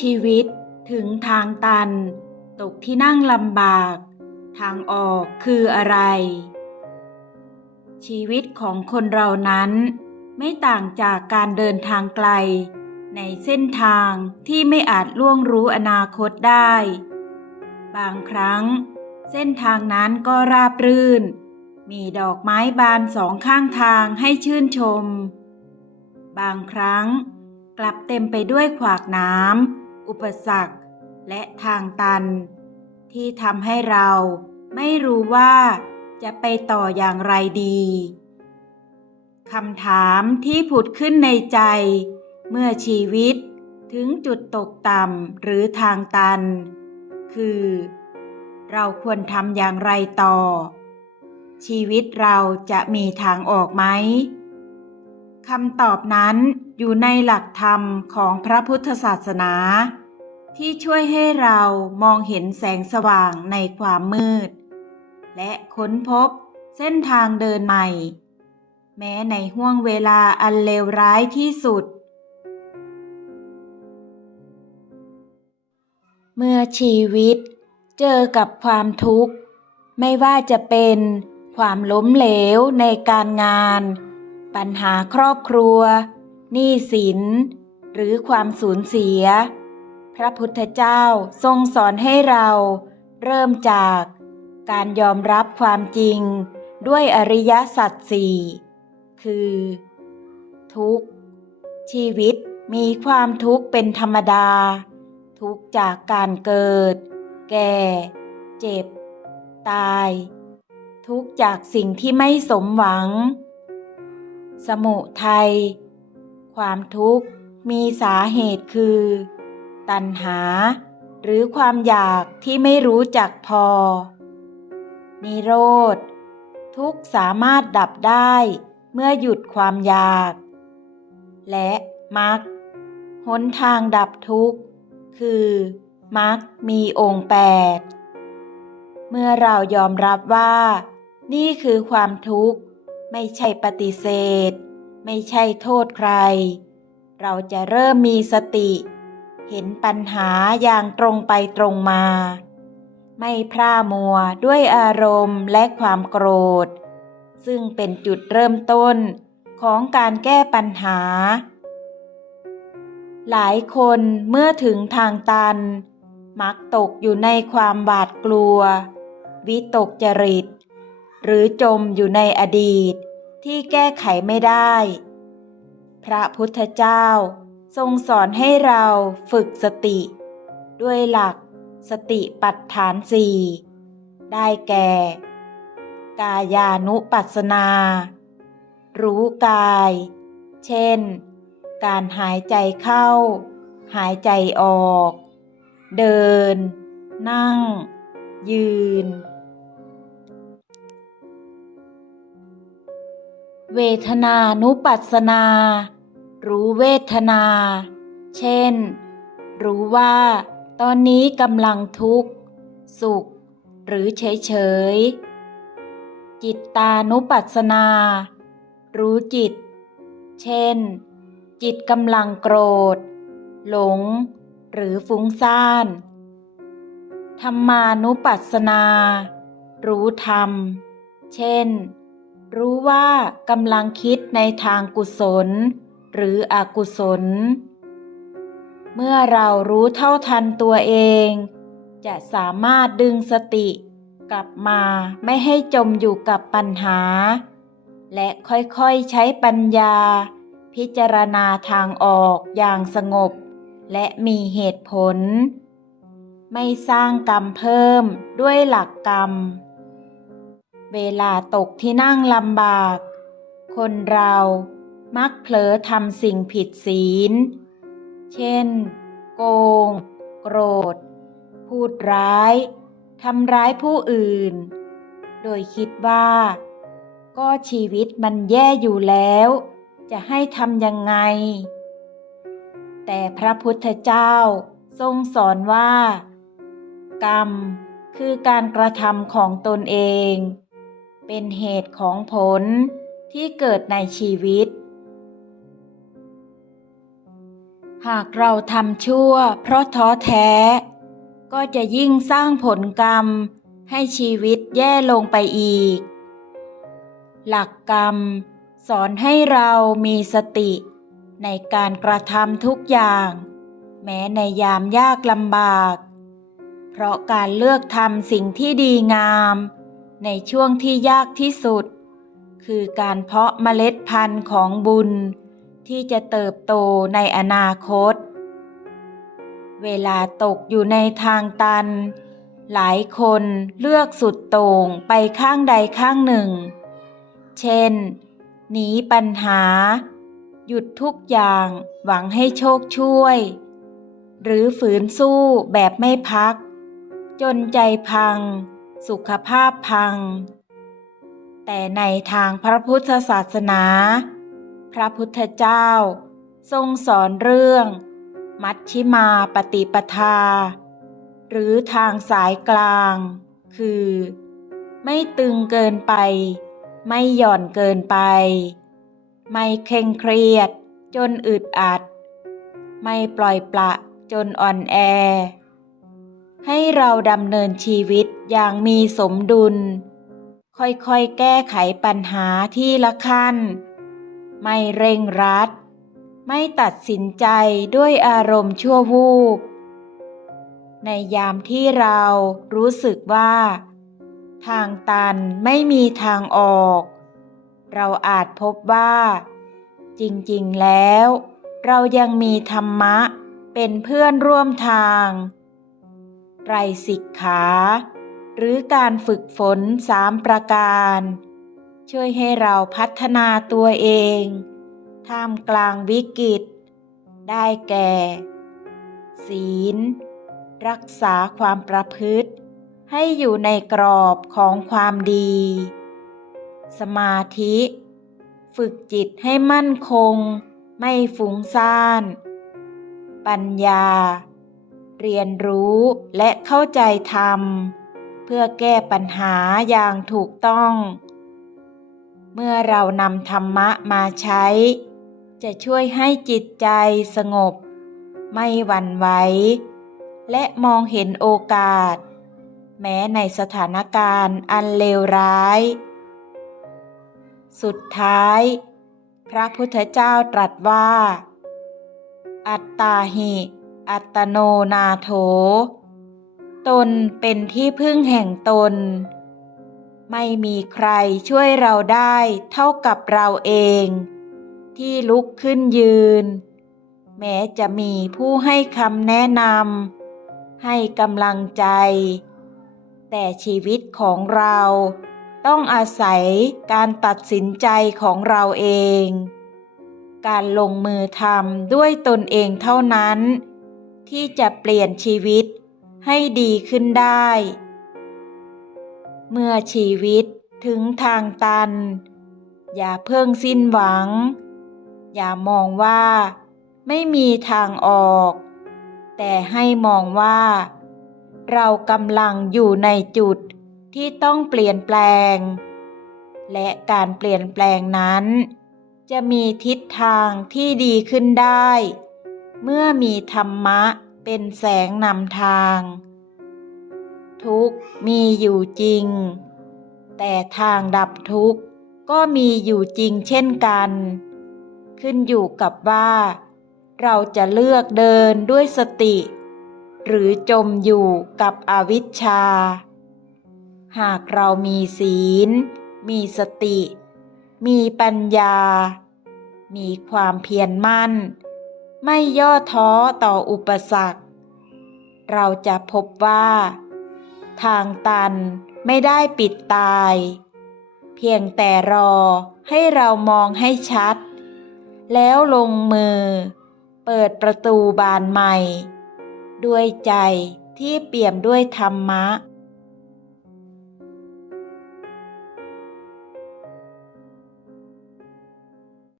ชีวิตถึงทางตัน ตกที่นั่งลำบาก ทางออกคืออะไร ชีวิตของคนเรานั้น ไม่ต่างจากการเดินทางไกล ในเส้นทางที่ไม่อาจล่วงรู้อนาคตได้ บางครั้ง เส้นทางนั้นก็ราบรื่น มีดอกไม้บานสองข้างทางให้ชื่นชม บางครั้งกลับเต็มไปด้วยขวากน้ำ อุปสรรคและทางตัน ที่ทำให้เราไม่รู้ว่าจะไปต่ออย่างไรดีคำถามที่ผุดขึ้นในใจ เมื่อชีวิตถึงจุดตกต่ำหรือทางตัน คือ เราควรทำอย่างไรต่อ ชีวิตเราจะมีทางออกไหมคำตอบนั้นอยู่ในหลักธรรมของพระพุทธศาสนา ที่ช่วยให้เรามองเห็นแสงสว่างในความมืด และค้นพบเส้นทางเดินใหม่ แม้ในห่วงเวลาอันเลวร้ายที่สุด เมื่อชีวิตเจอกับความทุกข์ ไม่ว่าจะเป็นความล้มเหลวในการงาน ปัญหาครอบครัว หนี้สิน หรือความสูญเสีย พระพุทธเจ้าทรงสอนให้เรา เริ่มจาก การยอมรับความจริง ด้วยอริยสัจสี่คือ ทุกข์ ชีวิตมีความทุกข์เป็นธรรมดา ทุกข์จากการเกิด แก่ เจ็บ ตาย ทุกข์จากสิ่งที่ไม่สมหวัง สมุทัยความทุกข์มีสาเหตุคือ ตัณหา หรือความอยากที่ไม่รู้จักพอ นิโรธ ทุกสามารถดับได้เมื่อหยุดความอยาก และมรรคหนทางดับทุกข์ คือมรรคมีองค์แปดเมื่อเรายอมรับว่า นี่คือความทุกข์ ไม่ใช่ปฏิเสธ ไม่ใช่โทษใคร เราจะเริ่มมีสติ เห็นปัญหาอย่างตรงไปตรงมา ไม่พร่ามัวด้วยอารมณ์และความโกรธ ซึ่งเป็นจุดเริ่มต้นของการแก้ปัญหา หลายคนเมื่อถึงทางตัน มักตกอยู่ในความหวาดกลัว วิตกจริต หรือจมอยู่ในอดีตที่แก้ไขไม่ได้ พระพุทธเจ้า ทรงสอนให้เราฝึกสติ ด้วยหลักสติปัฏฐานสี่ได้แก่ กายานุปัสสนา รู้กาย เช่น การหายใจเข้า หายใจออก เดิน นั่ง ยืน เวทนานุปัสสนา รู้เวทนา เช่น รู้ว่าตอนนี้กำลังทุกข์ สุข หรือเฉยเฉย จิตตานุปัสสนา รู้จิต เช่น จิตกำลังโกรธ หลง หรือฟุ้งซ่านธรรมานุปัสสนา รู้ธรรม เช่น รู้ว่ากำลังคิดในทางกุศล หรืออกุศล เมื่อเรารู้เท่าทันตัวเอง จะสามารถดึงสติกลับมาไม่ให้จมอยู่กับปัญหา และค่อยๆใช้ปัญญา พิจารณาทางออกอย่างสงบ และมีเหตุผล ไม่สร้างกรรมเพิ่มด้วยหลักกรรม เวลาตกที่นั่งลำบาก คนเรา มักเผลอทำสิ่งผิดศีล เช่น โกง โกรธ พูดร้ายทำร้ายผู้อื่น โดยคิดว่า ก็ชีวิตมันแย่อยู่แล้ว จะให้ทำยังไง แต่พระพุทธเจ้าทรงสอนว่า กรรมคือการกระทำของตนเอง เป็นเหตุของผลที่เกิดในชีวิต หากเราทำชั่วเพราะท้อแท้ ก็จะยิ่งสร้างผลกรรมให้ชีวิตแย่ลงไปอีก หลักกรรมสอนให้เรามีสติในการกระทำทุกอย่าง แม้ในยามยากลำบาก เพราะการเลือกทำสิ่งที่ดีงาม ในช่วงที่ยากที่สุด คือการเพราะเมล็ดพันธุ์ของบุญ ที่จะเติบโตในอนาคต เวลาตกอยู่ในทางตัน หลายคนเลือกสุดโต่งไปข้างใดข้างหนึ่ง เช่น หนีปัญหา หยุดทุกอย่างหวังให้โชคช่วย หรือฝืนสู้แบบไม่พัก จนใจพัง สุขภาพพัง แต่ในทางพระพุทธศาสนา พระพุทธเจ้า ทรงสอนเรื่อง มัชชิมาปฏิปทา หรือทางสายกลาง คือ ไม่ตึงเกินไป ไม่หย่อนเกินไป ไม่เคร่งเครียด จนอึดอัด ไม่ปล่อยปละจนอ่อนแอ ให้เราดำเนินชีวิตอย่างมีสมดุล ค่อยๆแก้ไขปัญหาที่ละขั้น ไม่เร่งรัด ไม่ตัดสินใจด้วยอารมณ์ชั่ววูบ ในยามที่เรารู้สึกว่า ทางตันไม่มีทางออก เราอาจพบว่า จริงๆแล้ว เรายังมีธรรมะเป็นเพื่อนร่วมทางไตรสิกขา หรือการฝึกฝนสามประการ ช่วยให้เราพัฒนาตัวเอง ท่ามกลางวิกฤต ได้แก่ ศีล รักษาความประพฤติ ให้อยู่ในกรอบของความดี สมาธิ ฝึกจิตให้มั่นคง ไม่ฟุ้งซ่าน ปัญญา เรียนรู้และเข้าใจธรรม เพื่อแก้ปัญหาอย่างถูกต้อง เมื่อเรานำธรรมะมาใช้ จะช่วยให้จิตใจสงบ ไม่หวั่นไหวและมองเห็นโอกาส แม้ในสถานการณ์อันเลวร้าย สุดท้าย พระพุทธเจ้าตรัสว่า อัตตาหิ อัตโนนาโถ ตนเป็นที่พึ่งแห่งตน ไม่มีใครช่วยเราได้เท่ากับเราเอง ที่ลุกขึ้นยืน แม้จะมีผู้ให้คำแนะนำให้กำลังใจ แต่ชีวิตของเราต้องอาศัยการตัดสินใจของเราเอง การลงมือทำด้วยตนเองเท่านั้น ที่จะเปลี่ยนชีวิตให้ดีขึ้นได้ เมื่อชีวิตถึงทางตัน อย่าเพิ่งสิ้นหวัง อย่ามองว่า ไม่มีทางออก แต่ให้มองว่า เรากำลังอยู่ในจุดที่ต้องเปลี่ยนแปลง และการเปลี่ยนแปลงนั้น จะมีทิศทางที่ดีขึ้นได้ เมื่อมีธรรมะเป็นแสงนำทาง ทุกข์มีอยู่จริง แต่ทางดับทุกข์ก็มีอยู่จริงเช่นกัน ขึ้นอยู่กับว่า เราจะเลือกเดินด้วยสติ หรือจมอยู่กับอวิชชา หากเรามีศีล มีสติ มีปัญญา มีความเพียรมั่น ไม่ย่อท้อต่ออุปสรรค เราจะพบว่า ทางตันไม่ได้ปิดตาย เพียงแต่รอให้เรามองให้ชัด แล้วลงมือ เปิดประตูบานใหม่ ด้วยใจที่เปี่ยมด้วยธรรมะ